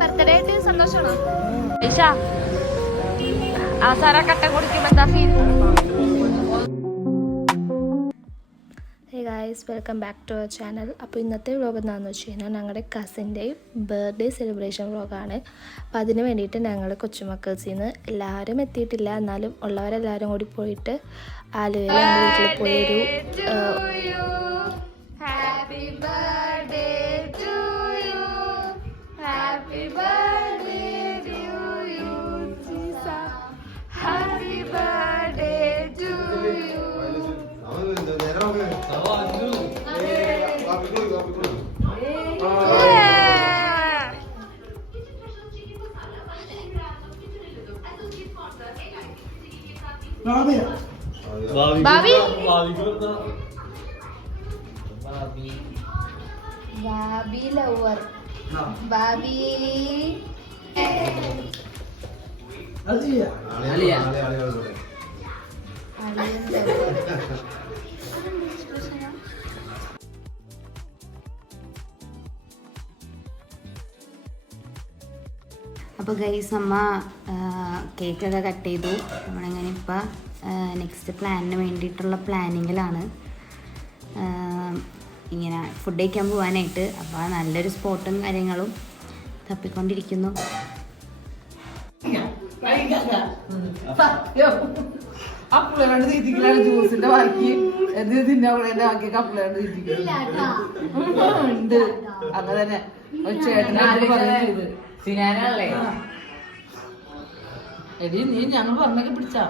Birthday ആയിട്ട് സന്തോഷമാണോ അവസാനം കട്ടൻ കുടിക്കുമ്പോ എന്താ feel? Hey guys, welcome back to our channel. അപ്പോൾ ഇന്നത്തെ വ്ളോഗ് എന്താണെന്ന് വെച്ച് കഴിഞ്ഞാൽ ഞങ്ങളുടെ കസിൻ്റെ ബർത്ത്ഡേ സെലിബ്രേഷൻ വ്ളോഗാണ്. അപ്പോൾ അതിന് വേണ്ടിയിട്ട് ഞങ്ങൾ കൊച്ചുമക്കൾസിൽ നിന്ന് എല്ലാവരും എത്തിയിട്ടില്ല, എന്നാലും ഉള്ളവരെല്ലാവരും കൂടി പോയിട്ട് ആലുവയിൽ ഞങ്ങളുടെ വീട്ടിൽ പോയൊരു happy birthday to you, happy birthday to you ജീസ, ഹാപ്പി ബർത്ത്ഡേ ടു യു. ബാബി ലവർ, ബാബി അപ്പോൾ ഗൈസ്, അമ്മ കേക്കൊക്കെ കട്ട് ചെയ്തു. നമ്മളിങ്ങനെ ഇപ്പം നെക്സ്റ്റ് പ്ലാനിന് വേണ്ടിയിട്ടുള്ള പ്ലാനിങ്ങിലാണ്, ഇങ്ങനെ ഫുഡ് കഴിക്കാൻ പോകാനായിട്ട്. അപ്പോൾ നല്ലൊരു സ്പോട്ടും കാര്യങ്ങളും തപ്പിക്കൊണ്ടിരിക്കുന്നു. അപ്പിളാണ്ട് തീറ്റിക്കലാണ് ജ്യൂസിന്റെ ബാക്കി എന്ത് തിന്നാ ബാക്കി കപ്പിളാണ്ട് തീറ്റിക്കുന്നുണ്ട്. അങ്ങനെ തന്നെ ചേട്ടനാര് പറയുന്നത് സിനാനല്ലേ? എടി നീ ഞങ്ങൾ പറഞ്ഞൊക്കെ പിടിച്ചാ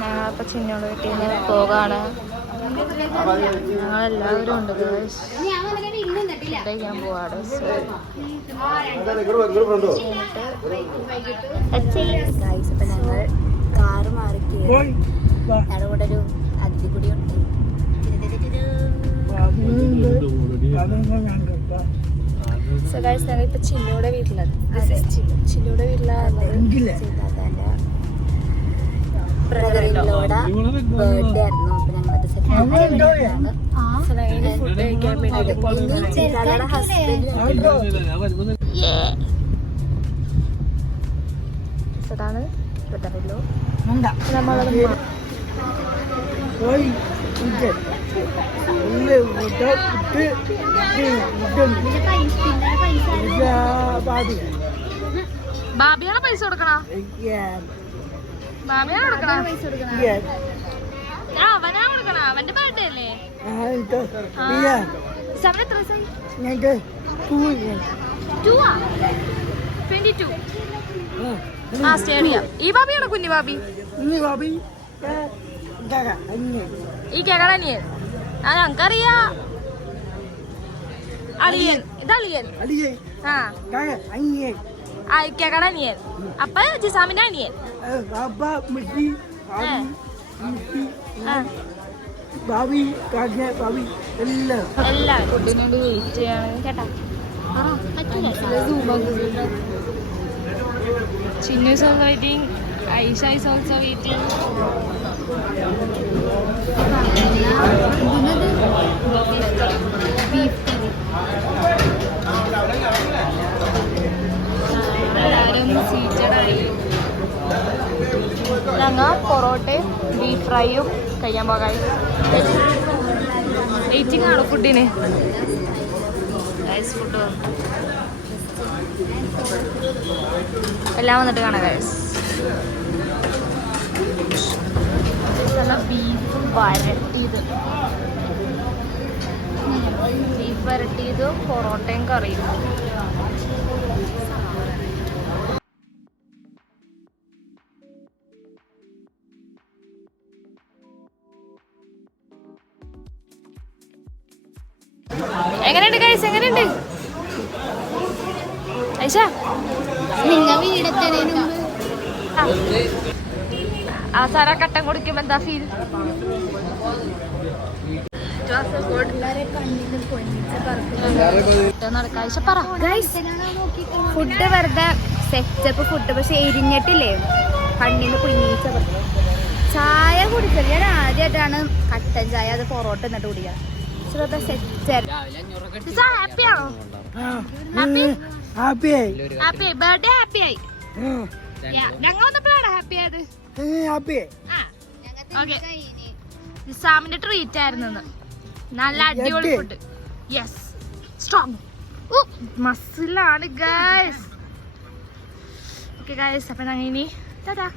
ഞങ്ങളിപ്പോ ചിന്നോട് വീട്ടിൽ പോകാണ്. ഞങ്ങളെല്ലാവരും ഉണ്ട് കഴിക്കാൻ പോവാണ്. ഇപ്പൊ ഞങ്ങൾ കാറ് മാറി കയറി. ഞങ്ങളുടെ കൂടെ ഒരു അതിഥി കൂടി ഉണ്ട്. ഞങ്ങളിപ്പോ ചിന്നയുടെ വീട്ടിലാണ്. ചിന്നയുടെ വീട്ടിലാണ് ബ്രദറിനോട് ബർത്ത്ഡേ ആയിരുന്നു. അപ്പൊ ഞങ്ങളത് ഫുഡ് കഴിക്കാൻ വേണ്ടി അതാണ് ബ്രദറിലോ നമ്മളത് ബാബിയാണ് പൈസ കൊടുക്കണ, ബാബിയാണ് കൊടുക്കണ പൈസ കൊടുക്കണ. അവനാ കൊടുക്കണ, അവന്റെ ബർത്ത്ഡേ അല്ലേ? സമയം എത്ര ദിവസമായി? 22. ആ സ്റ്റേഡിയം. ഈ ബാബിയാണ് കുഞ്ഞു ബാബി. ഈ കേക്കട അനിയൻ ഞങ്ങൾക്കറിയാ. അളിയൻ, ഇത് അളിയൻ. ആ കേക്കട അനിയൻ. അപ്പൊ ജിസാമിന്റെ അനിയൻ. എല്ലാം ഫുഡിന് വേണ്ടി വെയിറ്റ് ചെയ്യാണ് കേട്ടാ. Chinnu is also waiting, Aisha is also waiting. എല്ലാവരും സീറ്റഡായി. ഞങ്ങൾ പൊറോട്ടയും ബീഫ് ഫ്രൈയും കഴിക്കാൻ പോകാം. വെയിറ്റിംഗ് ആണ് ഫുഡിന്. ഫുഡ് എല്ലാം വന്നിട്ട് കാണാം ഗൈസ്. ബീഫ് വരട്ടിയതും പൊറോട്ടയും കറിയും. എങ്ങനെയുണ്ട് ഗൈസ്? എങ്ങനെയുണ്ട് ഐഷ? അവസാനം കട്ടൻ കുടിക്കുമ്പോ എന്താ ഫീൽ? ഫുഡ് വെറുതെ സെറ്റപ്പ് ഫുഡ്. പക്ഷെ എരിഞ്ഞിട്ടില്ലേ, കണ്ണിന്ന് കുഞ്ഞീച്ച പറഞ്ഞു. ചായ കുടിച്ചത് ഞാൻ ആദ്യമായിട്ടാണ് കട്ടൻ ചായ, അത് പൊറോട്ട എന്നിട്ട് കുടിക്കണം. ഹാപ്പിയാണോ? ബർത്ത്ഡേ ഹാപ്പി ആയി. ഞങ്ങൾ വന്നപ്പോഴാണ് ഹാപ്പി ആയത്. നിസാമിന്റെ ട്രീറ്റ് ആയിരുന്നു. നല്ല അടിപൊളി ഫുഡ്. യെസ്, സ്ട്രോങ് മസിലാണ് ഗൈസ്. ഓക്കെ ഗൈസ്, അപ്പൊ ഞങ്ങൾ ഇനി ടാറ്റാ.